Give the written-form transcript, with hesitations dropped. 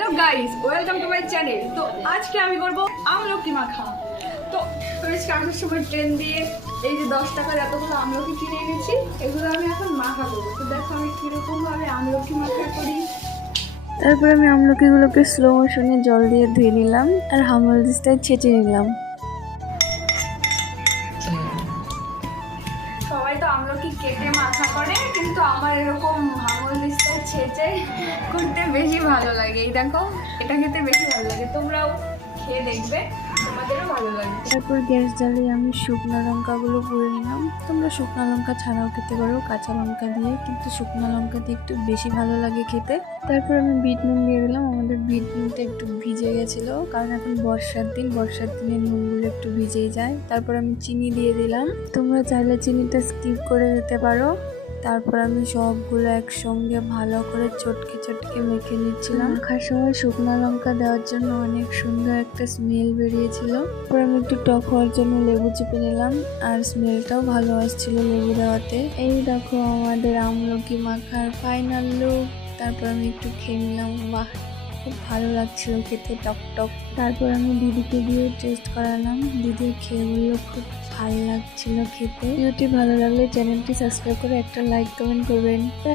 Hello guys, welcome to my channel. তো আজকে আমি করব আমলকি মাখা। তো আজকে আসার সময় ট্রেন দিয়ে এই যে 10 টাকার এতগুলো আমলকি কিনে এনেছি, এগুলো আমি এখন মাখা করবো। তো দেখো আমি কিরকম ভাবে আমলকি মাখা করি। তারপর আমি আমলকিগুলোকে স্লো মোশনে জল দিয়ে ধুয়ে নিলাম আর হামাল দিস্তায় ছেঁচে নিলাম। সবাই তো আমলকি কেটে মাখা করে, কিন্তু আমার এরকম হামল দিস্তায় ছেঁচে করতে বেশি ভালো লাগে। এই দেখো, এটা খেতে বেশি ভালো লাগে। তোমরাও খেয়ে দেখবে, তোমাদেরও ভালো লাগবে। তারপর গ্যাস জ্বালিয়ে আমি শুকনো লঙ্কাগুলো পুড়ে নিলাম। তোমরা শুকনো লঙ্কা ছাড়াও খেতে পারো, কাঁচা লঙ্কা দিয়ে, কিন্তু শুকনো লঙ্কা দিয়ে একটু বেশি ভালো লাগে খেতে। তারপর আমি বিট নুন দিয়ে দিলাম। আমাদের বিট নুনটা একটু ভিজে গেছিলো, কারণ এখন বর্ষার দিনে নুনগুলো একটু ভিজেই যায়। তারপর আমি চিনি দিয়ে দিলাম। তোমরা চাইলে চিনিটা স্কিপ করে দিতে পারো। তারপর আমি সবগুলো একসঙ্গে ভালো করে চটকে চটকে মেখে নিচ্ছিলাম। মাখার সময় শুকনো লঙ্কা দেওয়ার জন্য অনেক সুন্দর একটা স্মেল বেরিয়েছিল। তারপর আমি একটু টক হওয়ার জন্য লেবু চিপে নিলাম, আর স্মেলটাও ভালো আসছিল লেবু দেওয়াতে। এই দেখো আমাদের আমলকি মাখার ফাইনাল লুক। তারপর আমি একটু খেয়ে নিলাম। বাহ, খুব ভালো লাগছিল খেতে, টক টক। তারপর আমি দিদিকে দিয়ে টেস্ট করালাম। দিদি খেয়ে বললো খুব ভালো লাগছিল খেতে। ভিডিওটি ভালো লাগলে চ্যানেলটি সাবস্ক্রাইব করে একটা লাইক কমেন্ট করবেন।